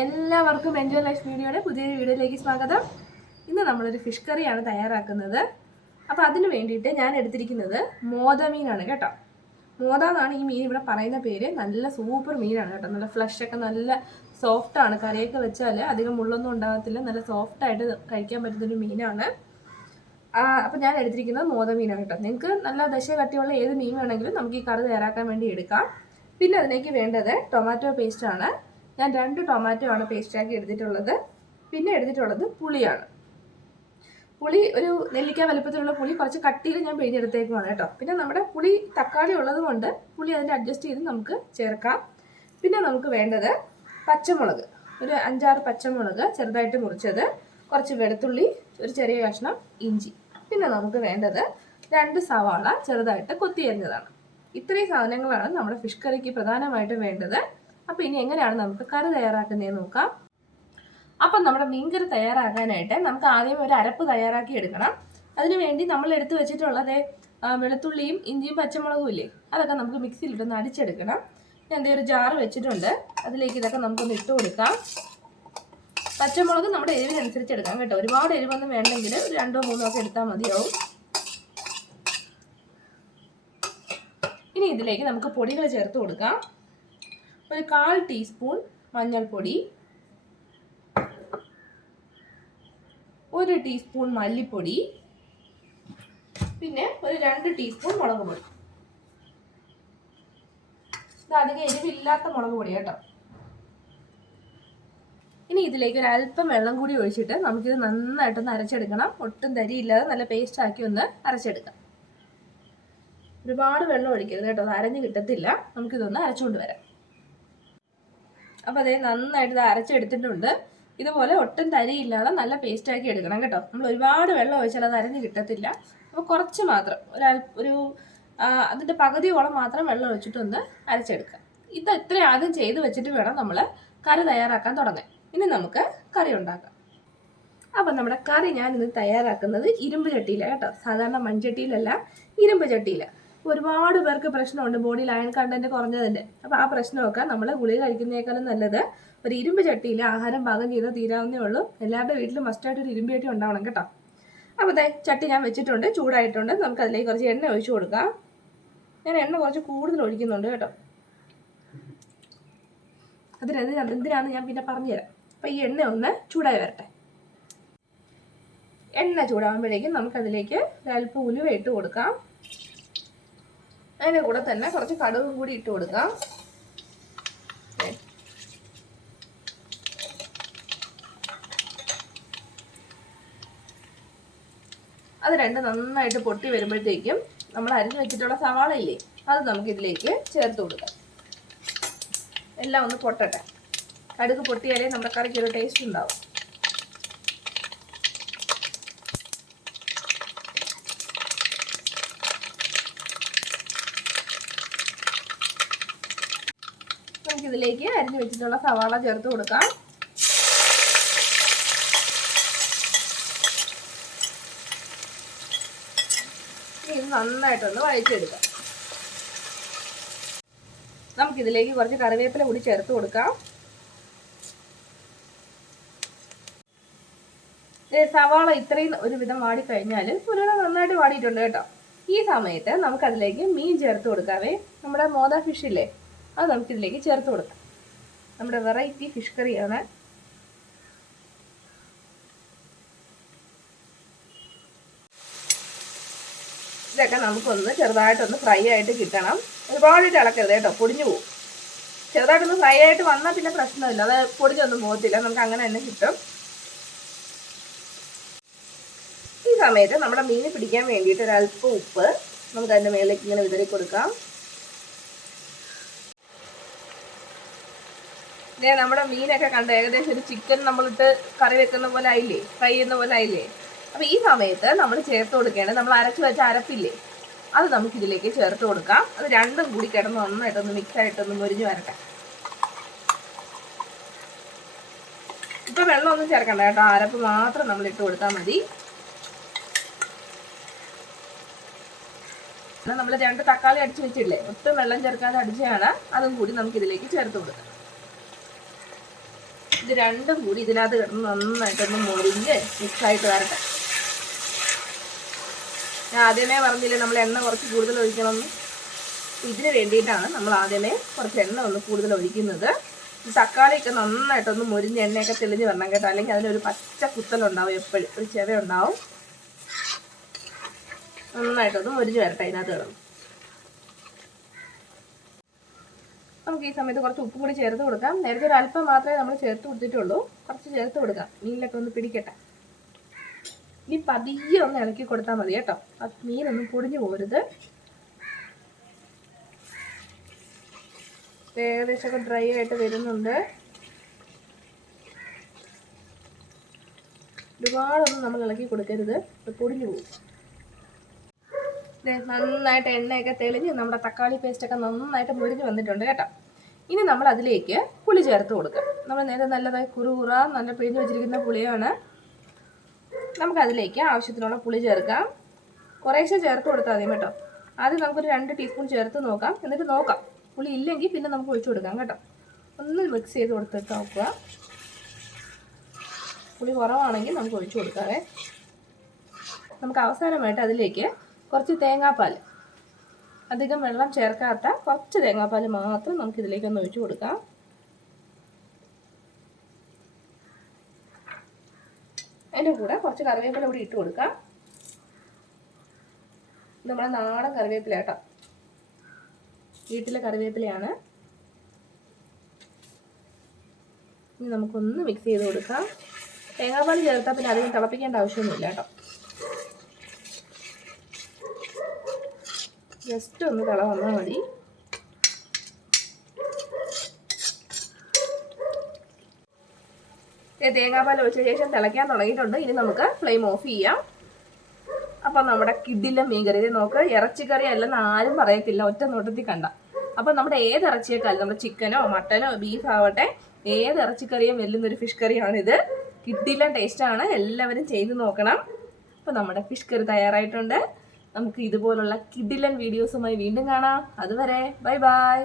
എല്ലാവർക്കും enjoy life വീഡിയോയുടെ പുതിയൊരു വീഡിയോയിലേക്ക് സ്വാഗതം. ഇന്ന് നമ്മളൊരു ഫിഷ് കറിയാണ് തയ്യാറാക്കുന്നത്. അപ്പോൾ അതിന് വേണ്ടിയിട്ട് ഞാൻ എടുത്തിരിക്കുന്നത് മോത മീനാണ് കേട്ടോ. മോത എന്നാണ് ഈ മീൻ ഇവിടെ പറയുന്ന പേര്. നല്ല സൂപ്പർ മീനാണ് കേട്ടോ. നല്ല ഫ്ലഷൊക്കെ നല്ല സോഫ്റ്റാണ്. കറിയൊക്കെ വെച്ചാൽ അധികം മുള്ളൊന്നും ഉണ്ടാകത്തില്ല. നല്ല സോഫ്റ്റായിട്ട് കഴിക്കാൻ പറ്റുന്നൊരു മീനാണ്. അപ്പോൾ ഞാൻ എടുത്തിരിക്കുന്നത് മോത മീനാണ് കേട്ടോ. നിങ്ങൾക്ക് നല്ല ദശ കട്ടിയുള്ള ഏത് മീൻ വേണമെങ്കിലും നമുക്ക് ഈ കറി തയ്യാറാക്കാൻ വേണ്ടി എടുക്കാം. പിന്നെ അതിലേക്ക് വേണ്ടത് ടൊമാറ്റോ പേസ്റ്റാണ്. ഞാൻ 2 ടൊമാറ്റോ ആണ് പേസ്റ്റാക്കി എടുത്തിട്ടുള്ളത്. പിന്നെ എടുത്തിട്ടുള്ളത് പുളിയാണ്. പുളി ഒരു നെല്ലിക്ക വലുപ്പത്തിലുള്ള പുളി കുറച്ച് കട്ടിയിൽ ഞാൻ പിഴിഞ്ഞെടുത്തേക്കുവാണ് കേട്ടോ. പിന്നെ നമ്മുടെ പുളി തക്കാളി ഉള്ളത് കൊണ്ട് പുളി അതിൻ്റെ അഡ്ജസ്റ്റ് ചെയ്ത് നമുക്ക് ചേർക്കാം. പിന്നെ നമുക്ക് വേണ്ടത് പച്ചമുളക്, ഒരു 5-6 പച്ചമുളക് ചെറുതായിട്ട് മുറിച്ചത്, കുറച്ച് വെളുത്തുള്ളി, ഒരു ചെറിയ കഷ്ണം ഇഞ്ചി. പിന്നെ നമുക്ക് വേണ്ടത് 2 സവാള ചെറുതായിട്ട് കൊത്തിയരിഞ്ഞതാണ്. ഇത്രയും സാധനങ്ങളാണ് നമ്മുടെ ഫിഷ് കറിക്ക് പ്രധാനമായിട്ടും വേണ്ടത്. അപ്പോൾ ഇനി എങ്ങനെയാണ് നമുക്ക് കറി തയ്യാറാക്കുന്നതെന്ന് നോക്കാം. അപ്പം നമ്മുടെ മീൻകറി തയ്യാറാക്കാനായിട്ട് നമുക്ക് ആദ്യം ഒരു അരപ്പ് തയ്യാറാക്കി എടുക്കണം. അതിനുവേണ്ടി നമ്മൾ എടുത്ത് വെച്ചിട്ടുള്ളത് വെളുത്തുള്ളിയും ഇഞ്ചിയും പച്ചമുളകും ഇല്ലേ, അതൊക്കെ നമുക്ക് മിക്സിയിലിട്ടൊന്ന് അടിച്ചെടുക്കണം. ഞാൻ ഒരു ജാറ് വെച്ചിട്ടുണ്ട്. അതിലേക്ക് ഇതൊക്കെ നമുക്കൊന്ന് ഇട്ട് കൊടുക്കാം. പച്ചമുളക് നമ്മുടെ എരിവിനനുസരിച്ച് എടുക്കാം കേട്ടോ. ഒരുപാട് എരിവൊന്നും വേണ്ടെങ്കിൽ ഒരു 2-3 ഒക്കെ എടുത്താൽ മതിയാവും. ഇനി ഇതിലേക്ക് നമുക്ക് പൊടികൾ ചേർത്ത് കൊടുക്കാം. ഒരു 1/4 ടീസ്പൂൺ മഞ്ഞൾപ്പൊടി, 1 ടീസ്പൂൺ മല്ലിപ്പൊടി, പിന്നെ ഒരു 2 ടീസ്പൂൺ മുളക് പൊടി. ഇത് അധികം എരിവില്ലാത്ത മുളക് പൊടി കേട്ടോ. ഇനി ഇതിലേക്ക് ഒരു അല്പം വെള്ളം കൂടി ഒഴിച്ചിട്ട് നമുക്കിത് നന്നായിട്ടൊന്ന് അരച്ചെടുക്കണം. ഒട്ടും തരിയില്ലാതെ നല്ല പേസ്റ്റ് ആക്കി ഒന്ന് അരച്ചെടുക്കാം. ഒരുപാട് വെള്ളം ഒഴിക്കരുത് കേട്ടോ, അത് അരഞ്ഞ് കിട്ടത്തില്ല. നമുക്കിതൊന്ന് അരച്ചുകൊണ്ട് വരാം. അപ്പോൾ അതേ നന്നായിട്ട് ഇത് അരച്ചെടുത്തിട്ടുണ്ട്. ഇതുപോലെ ഒട്ടും തരിയില്ലാതെ നല്ല പേസ്റ്റ് ആക്കി എടുക്കണം കേട്ടോ. നമ്മൾ ഒരുപാട് വെള്ളം ഒഴിച്ചാൽ അത് അരഞ്ഞ് കിട്ടത്തില്ല. അപ്പോൾ കുറച്ച് മാത്രം ഒരു അതിൻ്റെ പകുതിയോളം മാത്രം വെള്ളം ഒഴിച്ചിട്ടൊന്ന് അരച്ചെടുക്കാം. ഇത് ഇത്ര ആദ്യം ചെയ്ത് വെച്ചിട്ട് വേണം നമ്മൾ കറി തയ്യാറാക്കാൻ തുടങ്ങാൻ. ഇനി നമുക്ക് കറി ഉണ്ടാക്കാം. അപ്പം നമ്മുടെ കറി ഞാനിന്ന് തയ്യാറാക്കുന്നത് ഇരുമ്പ് ചട്ടിയിലാണ് കേട്ടോ. സാധാരണ മൺചട്ടിയിലല്ല, ഇരുമ്പ് ചട്ടിയിലാണ്. ഒരുപാട് പേർക്ക് പ്രശ്നമുണ്ട് ബോഡിയിൽ അയൺ കണ്ടന്റ് കുറഞ്ഞതിൻ്റെ. അപ്പോൾ ആ പ്രശ്നമൊക്കെ നമ്മൾ ഗുളിക കഴിക്കുന്നതിനേക്കാളും നല്ലത് ഒരു ഇരുമ്പ് ചട്ടിയിൽ ആഹാരം പാകം ചെയ്താൽ തീരാവുന്നേ ഉള്ളൂ. എല്ലാവരുടെ വീട്ടിലും മസ്റ്റായിട്ട് ഒരു ഇരുമ്പ് ചട്ടി ഉണ്ടാവണം കേട്ടോ. അപ്പോൾ അതെ ചട്ടി ഞാൻ വെച്ചിട്ടുണ്ട്, ചൂടായിട്ടുണ്ട്. നമുക്ക് അതിലേക്ക് കുറച്ച് എണ്ണ ഒഴിച്ചു കൊടുക്കാം. ഞാൻ എണ്ണ കുറച്ച് കൂടുതൽ ഒഴിക്കുന്നുണ്ട് കേട്ടോ. എന്തിനാണെന്ന് ഞാൻ പിന്നെ പറഞ്ഞുതരാം. അപ്പോൾ ഈ എണ്ണ ഒന്ന് ചൂടായി വരട്ടെ. എണ്ണ ചൂടാകുമ്പോഴേക്കും നമുക്കതിലേക്ക് ഒരല്പം ഉലുവ ഇട്ട് കൊടുക്കാം. അതിൻ്റെ കൂടെ തന്നെ കുറച്ച് കടുകും കൂടി ഇട്ട് കൊടുക്കാം. അത് രണ്ടും നന്നായിട്ട് പൊട്ടി വരുമ്പോഴത്തേക്കും നമ്മൾ അരിഞ്ഞു വെച്ചിട്ടുള്ള സവാള ഇല്ലേ, അത് നമുക്ക് ഇതിലേക്ക് ചേർത്ത് കൊടുക്കാം. എല്ലാം ഒന്ന് പൊട്ടട്ടെ. കടുക് പൊട്ടിയാലേ നമ്മുടെ കറിക്ക് ഒരു ടേസ്റ്റ് ഉണ്ടാവും. നമുക്കിതിലേക്ക് അരിഞ്ഞു വെച്ചിട്ടുള്ള സവാള ചേർത്ത് കൊടുക്കാം. ഇത് നന്നായിട്ടൊന്ന് വഴച്ചെടുക്കാം. നമുക്കിതിലേക്ക് കുറച്ച് കറിവേപ്പില കൂടി ചേർത്ത് കൊടുക്കാം. സവാള ഇത്രയും ഒരുവിധം വാടിക്കഴിഞ്ഞാൽ പുരള നന്നായിട്ട് വാടിയിട്ടുണ്ട് കേട്ടോ. ഈ സമയത്ത് നമുക്കതിലേക്ക് മീൻ ചേർത്ത് കൊടുക്കാവേ. നമ്മുടെ മോദ ഫിഷ് ഇല്ലേ, അത് നമുക്കിതിലേക്ക് ചേർത്ത് കൊടുക്കാം. നമ്മുടെ വെറൈറ്റി ഫിഷ് കറിയാണ്. ഇതൊക്കെ നമുക്കൊന്ന് ചെറുതായിട്ടൊന്ന് ഫ്രൈ ആയിട്ട് കിട്ടണം. ഒരുപാടിട്ട് ഇളക്കരുത് കേട്ടോ, പൊടിഞ്ഞു പോകും. ചെറുതായിട്ടൊന്ന് ഫ്രൈ ആയിട്ട് വന്നാൽ പിന്നെ പ്രശ്നമില്ല, അത് പൊടിഞ്ഞൊന്നും പോകത്തില്ല. നമുക്ക് അങ്ങനെ തന്നെ കിട്ടും. ഈ സമയത്ത് നമ്മുടെ മീൻ പിടിക്കാൻ വേണ്ടിയിട്ട് ഒരല്പം ഉപ്പ് നമുക്ക് അതിൻ്റെ മേലേക്ക് ഇങ്ങനെ വിതറി കൊടുക്കാം. നമ്മുടെ മീനൊക്കെ കണ്ട് ഏകദേശം ഒരു ചിക്കൻ നമ്മളിട്ട് കറി വെക്കുന്ന പോലെ ആയില്ലേ, ഫ്രൈ ചെയ്യുന്ന പോലെ ആയില്ലേ. അപ്പോൾ ഈ സമയത്ത് നമ്മൾ ചേർത്ത് കൊടുക്കേണ്ടത് നമ്മൾ അരച്ച് വെച്ച അരപ്പില്ലേ, അത് നമുക്കിതിലേക്ക് ചേർത്ത് കൊടുക്കാം. അത് രണ്ടും കൂടി കിടന്ന് നന്നായിട്ടൊന്ന് മിക്സായിട്ടൊന്ന് മുരിഞ്ഞ് വരട്ടെ. ഇപ്പോൾ വെള്ളമൊന്നും ചേർക്കണ്ട കേട്ടോ, അരപ്പ് മാത്രം നമ്മൾ ഇട്ട് കൊടുത്താൽ മതി. നമ്മൾ 2 തക്കാളി അടിച്ച് വെച്ചില്ലേ, ഒട്ടും വെള്ളം ചേർക്കാതെ അടിച്ചാണ്. അതും കൂടി നമുക്കിതിലേക്ക് ചേർത്ത് കൊടുക്കാം. ഇത് രണ്ടും കൂടി ഇതിനകത്ത് കിടന്ന് നന്നായിട്ടൊന്ന് മുറിഞ്ഞ് മിക്സായിട്ട് വരട്ടെ. ഞാൻ ആദ്യമേ പറഞ്ഞില്ലേ നമ്മൾ എണ്ണ കുറച്ച് കൂടുതൽ ഒഴിക്കണമെന്ന്. ഇതിന് വേണ്ടിയിട്ടാണ് നമ്മൾ ആദ്യമേ കുറച്ച് എണ്ണ ഒന്ന് കൂടുതൽ ഒഴിക്കുന്നത്. തക്കാളിയൊക്കെ നന്നായിട്ടൊന്ന് മുരിഞ്ഞ് എണ്ണയൊക്കെ തെളിഞ്ഞ് വരണം കേട്ടോ, അല്ലെങ്കിൽ അതിനൊരു പച്ച കുത്തലുണ്ടാവും, എപ്പോഴും ഒരു ചെവ ഉണ്ടാവും. നന്നായിട്ടൊന്ന് മുരിഞ്ഞ് വരട്ടെ അതിനകത്ത് കിടന്ന്. നമുക്ക് ഈ സമയത്ത് കുറച്ച് ഉപ്പും കൂടി ചേർത്ത് കൊടുക്കാം. നേരത്തെ ഒരു അല്പം മാത്രമേ നമ്മൾ ചേർത്ത് കൊടുത്തിട്ടുള്ളൂ, കുറച്ച് ചേർത്ത് കൊടുക്കാം, മീനിലൊക്കെ ഒന്ന് പിടിക്കട്ടെ. ഇനി പതിയെ ഒന്ന് ഇളക്കി കൊടുത്താൽ മതി കേട്ടോ, മീനൊന്നും പൊടിഞ്ഞു പോരുത്. ഏകദേശമൊക്കെ ഡ്രൈ ആയിട്ട് വരുന്നുണ്ട്. ഒരുപാടൊന്നും നമ്മൾ ഇളക്കി കൊടുക്കരുത്, പൊടിഞ്ഞു പോകും. നന്നായിട്ട് എണ്ണയൊക്കെ തെളിഞ്ഞ് നമ്മുടെ തക്കാളി പേസ്റ്റൊക്കെ നന്നായിട്ട് മുരിഞ്ഞ് വന്നിട്ടുണ്ട് കേട്ടോ. ഇനി നമ്മൾ അതിലേക്ക് പുളി ചേർത്ത് കൊടുക്കുക. നമ്മൾ നേരെ നല്ലതായി കുറുകുറ നല്ല പിഴിഞ്ഞ് വെച്ചിരിക്കുന്ന പുളിയാണ്. നമുക്കതിലേക്ക് ആവശ്യത്തിനുള്ള പുളി ചേർക്കാം. കുറേശ്ശെ ചേർത്ത് കൊടുത്താൽ മതി കേട്ടോ. ആദ്യം നമുക്കൊരു 2 ടീസ്പൂൺ ചേർത്ത് നോക്കാം, എന്നിട്ട് നോക്കാം. പുളി ഇല്ലെങ്കിൽ പിന്നെ നമുക്ക് ഒഴിച്ചു കൊടുക്കാം കേട്ടോ. ഒന്ന് മിക്സ് ചെയ്ത് കൊടുത്തിട്ട് നോക്കുക. പുളി കുറവാണെങ്കിൽ നമുക്ക് ഒഴിച്ചു കൊടുക്കാവേ. നമുക്ക് അവസാനമായിട്ട് അതിലേക്ക് കുറച്ച് തേങ്ങാപ്പാൽ, അധികം വെള്ളം ചേർക്കാത്ത കുറച്ച് തേങ്ങാപ്പാൽ മാത്രം നമുക്ക് ഇതിലേക്കൊന്ന് ഒഴിച്ചു കൊടുക്കാം. അതിൻ്റെ കൂടെ കുറച്ച് കറിവേപ്പില കൂടി ഇട്ട് കൊടുക്കാം. നമ്മുടെ നാടൻ കറിവേപ്പില കേട്ടോ, വീട്ടിലെ കറിവേപ്പിലയാണ്. ഇനി നമുക്കൊന്ന് മിക്സ് ചെയ്ത് കൊടുക്കാം. തേങ്ങാപ്പാൽ ചേർത്താൽ പിന്നെ അധികം തിളപ്പിക്കേണ്ട ആവശ്യമൊന്നുമില്ല കേട്ടോ. ജസ്റ്റ് ഒന്ന് തിള വന്നാൽ മതി. തേങ്ങാപ്പാൽ ഒഴിച്ച ശേഷം തിളയ്ക്കാൻ തുടങ്ങിയിട്ടുണ്ട്. ഇനി നമുക്ക് ഫ്ലെയിം ഓഫ് ചെയ്യാം. അപ്പം നമ്മുടെ കിഡിലെ മീൻകറി നോക്ക്, ഇറച്ചിക്കറി അല്ലെന്ന് ആരും പറയത്തില്ല ഒറ്റ നോട്ടത്തിൽ കണ്ട. അപ്പം നമ്മുടെ ഏത് ഇറച്ചിയേക്കാളും, നമ്മുടെ ചിക്കനോ മട്ടനോ ബീഫ് ആവട്ടെ, ഏത് ഇറച്ചിക്കറിയും വെല്ലുന്നൊരു ഫിഷ് കറിയാണിത്. കിഡിലെ ടേസ്റ്റാണ്, എല്ലാവരും ചെയ്ത് നോക്കണം. അപ്പം നമ്മുടെ ഫിഷ് കറി തയ്യാറായിട്ടുണ്ട്. നമുക്ക് ഇതുപോലുള്ള കിഡിലൻ വീഡിയോസുമായി വീണ്ടും കാണാം. അതുവരെ ബൈ ബൈ.